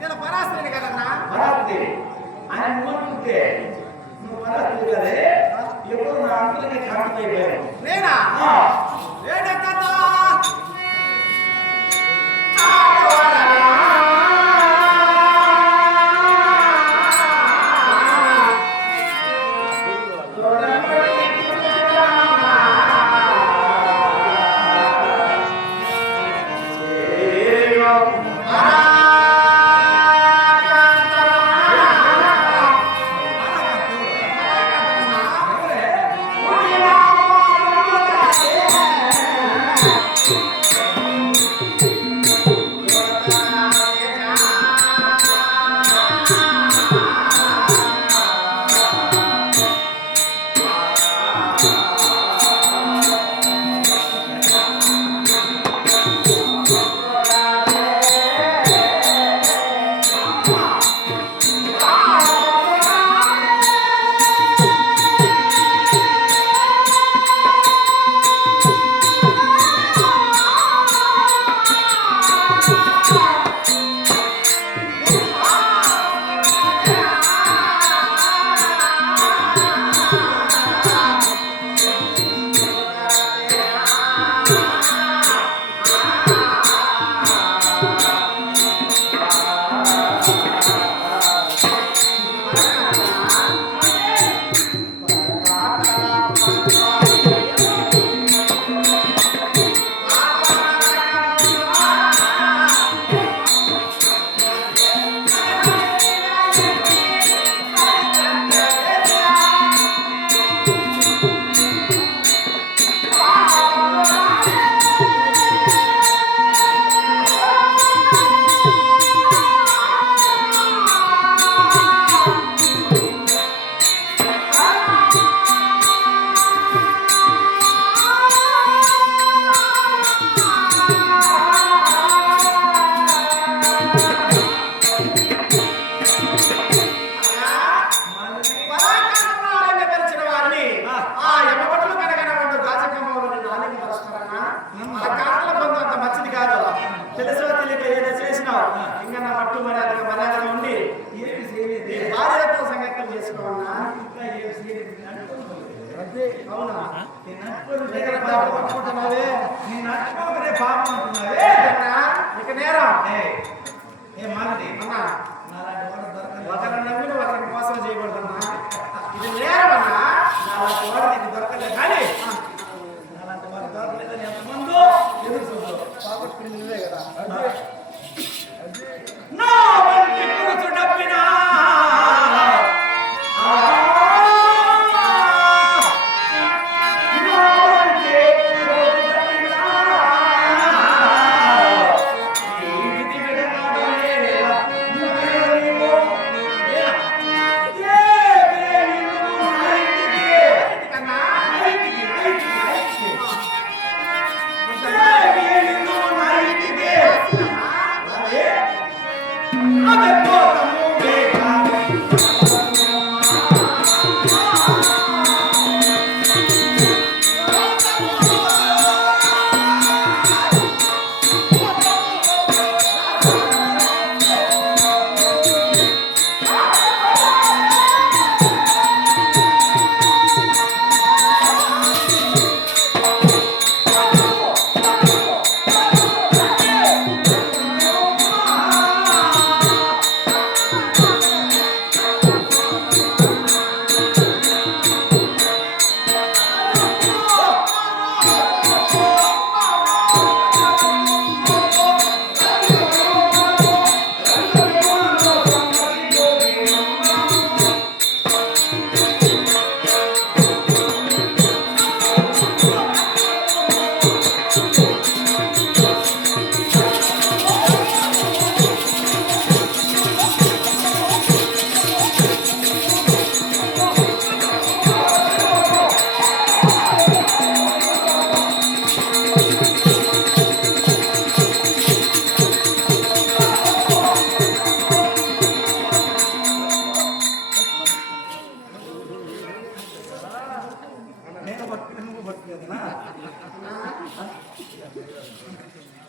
నేను పరాస్త్రిని కదన్నా. ఆయన అనుకుంటే నువ్వు పరాస్త్రి కదే ఎప్పుడు నా అంతలకి కాకపోయాను. నేనా ఒకరిని నమ్మిన ఒకరిని మోసం చేయకూడదన్నా. ఇది నేరమన్నా. అలాంటి వాడు నీకు దొరకలేదు కానీ అలాంటి వాడు దొరకలేదని ఎంతమందో ఎదురు చూద్దాం. పాపట్టుకుని నువ్వే కదా. నా వంటి పురుషు డబ్బినా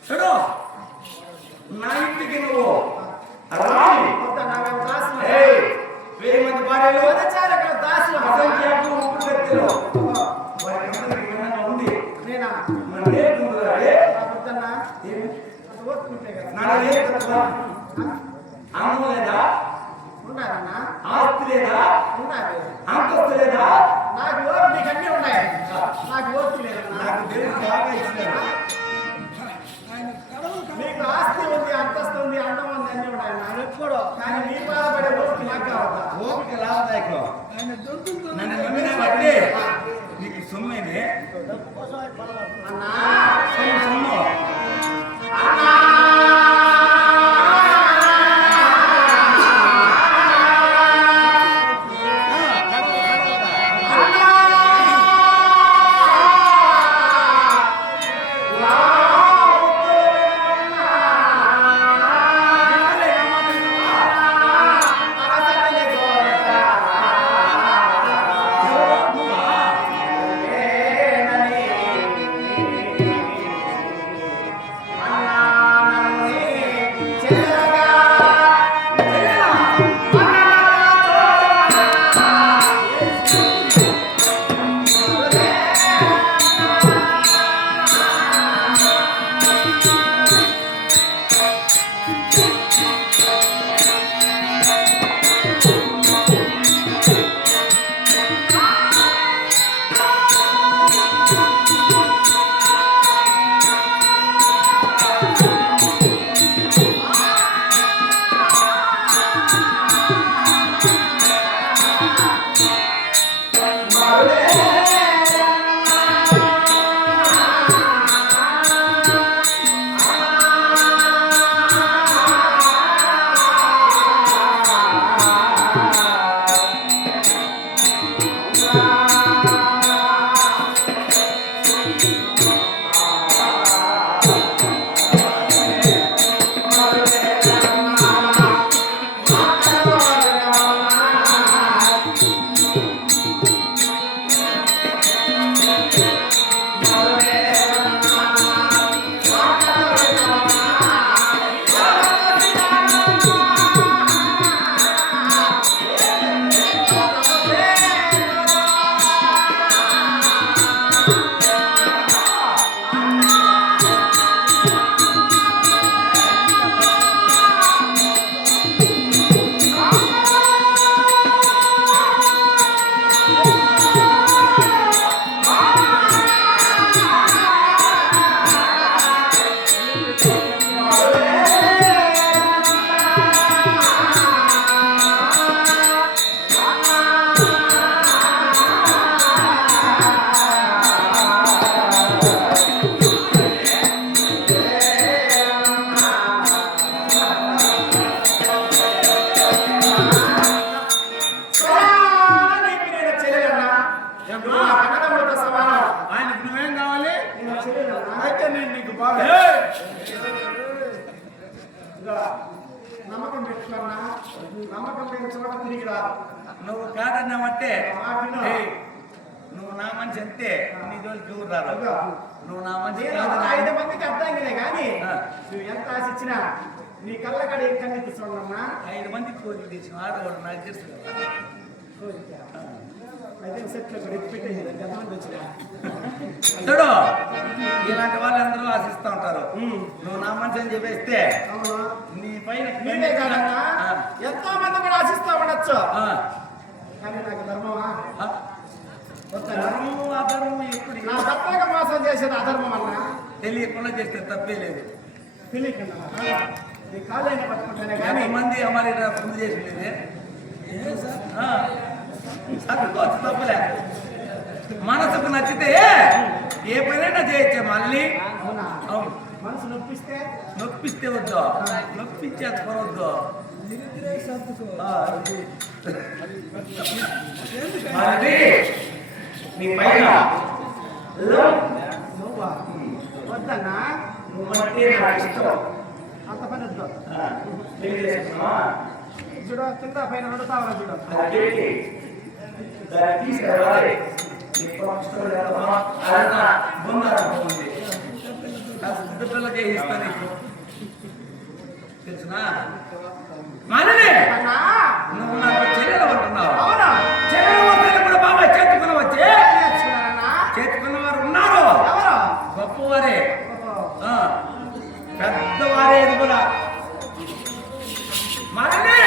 చూడు నా ఇంటికి నువ్వు రావాలి. వద్దన్నా మేము దాసులు. ఏయ్, 1000 మంది భార్యలు చాలు ఇక్కడ దాసులు. అసంఖ్యాకులు ముగ్గురు వ్యక్తులు వారికి ఏమైనా ఉంది. నేనా మరి లేకుంటుందా? వద్దన్నా ఏమి? అది ఓర్చుకుంటే కదా. నాకు ఏం తక్కువ? అన్నం లేదా? ఉన్నారన్నా ఆస్తి లేదా? ఉన్నారు. అంతస్తు లేదా? నాకు ఓర్పు నీకు అన్నీ ఉన్నాయి. నాకు ఓర్పు లేదన్నా. నాకు దేవుడు బాగా ఇచ్చినాడు. మీకు ఆస్తి ఉంది, అంతస్తు ఉంది, అందం ఉంది, అన్నీ ఉన్నాయి. నాకు ఎప్పుడు కానీ నీ బాధపడే ఓర్పు నాకు కావద్దా? ఓపిక లాభదాయకం. నన్ను నమ్మిన బట్టి నీకు సొమ్మైంది. అన్నా సొమ్ము నమ్మకం పెట్టుకున్నా నమ్మకం లేని చోట తిరిగి రాదు. నువ్వు కాదన్నావంటే మాట విను. ఏయ్, నువ్వు నా మనిషి అంతే నీ జోలికి ఎవరు రారు. అదిగో. నువ్వు నా మనిషి నేను కాదు. 5 మందికి అర్థంగిలే కానీ ఆ. నువ్వు ఎంత ఆశించినా నీ కళ్ళ కడ ఏ కన్నెత్తి చూడన్నా 5 మందికి కోరిక తెచ్చిన ఆడవాడు నాకు తెలుసు కదా. అయితే సెట్లో కూడా ఎత్తి పెట్టేది ఎంతమంది వచ్చినా చూడు, ఇలాంటి వాళ్ళందరూ ఆశిస్తూ ఉంటారు. నువ్వు నా మనిషి అని చెప్పేస్తే అవును నీ పైన మీరే కాదన్నా ఆ. ఎంతో మంది కూడా ఆశిస్తూ ఉండొచ్చు ఆ. కానీ నాకు ధర్మమా ఆ. వద్దా? ధర్మము అధర్మము ఎప్పుడు నా భర్తగా మోసం చేసేది అధర్మం అన్నా తెలియకుండా చేస్తే తప్పే లేదు. తెలియకుండా నీ కాళ్ళైనా పట్టుకుంటానే కానీ మంది అమ్మాయి ముందు చేసింది చదువుకోవచ్చు తప్పలే. మనసుకు నచ్చితే ఏ పనైనా చేయొచ్చే మళ్ళీ. అవునా అవును, మనసు నొప్పిస్తే నొప్పిస్తే వద్దు, నొప్పించేసుకోవద్దు. అది నీ పైన నువ్వా వద్దన్నా నువ్వు అంటే నాకు ఇష్టం. అంత పని వద్దు పెళ్లి చేసుకున్నావా? చూడు కింద పైన నడుతావా చూడు అదేంటి? దాన్ని తీసుకురావాలి. నీ పక్షులు బంగారం ఉంది. బిడ్డలకే ఇస్తా నీకు తెలుసునా మాననే అన్నా నువ్వు నాకు చెల్లెలు అంటున్నావు అవునా చెల్లెలు వస్తే కూడా బాబాయ్ చేతుకున్న వచ్చే నేర్చుకున్నారన్నా చేతుకున్న వారు ఉన్నారు ఎవరు గొప్పవారే పెద్దవారే ఇది కూడా మాననే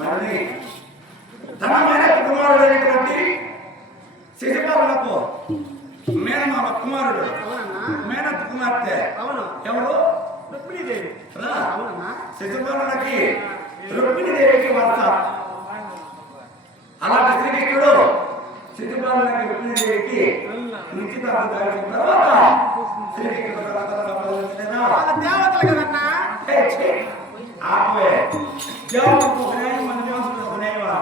మరి ధనమైన కుమారుడైనటువంటి శిశుపాలులకు మేనమామ కుమారుడు మేనత్ కుమార్తె అవును ఎవరు రుక్మిణీదేవి అవునన్నా శిశుపాలులకి రుక్మిణీదేవికి వరుస అలాంటి శ్రీకృష్ణుడు శిశుపాలులకి రుక్మిణీదేవికి నిశ్చితార్థం జరిగిన తర్వాత శ్రీకృష్ణుడు వాళ్ళ దేవతలు కదన్నా ఆపే దేవుడు మన దేవుడు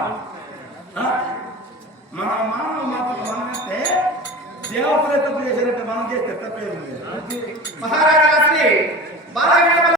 మన మానవ మాత్రం మనమైతే దేవతలే తప్పు చేసినట్టు మనం చేస్తే తప్పేది మహారాజా శ్రీ బాలవీర